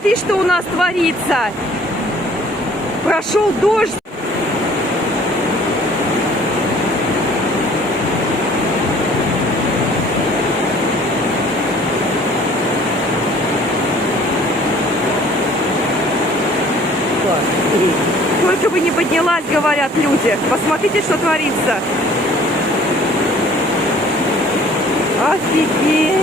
Посмотри, что у нас творится. Прошел дождь. Только бы не поднялась, говорят люди. Посмотрите, что творится. Офигеть.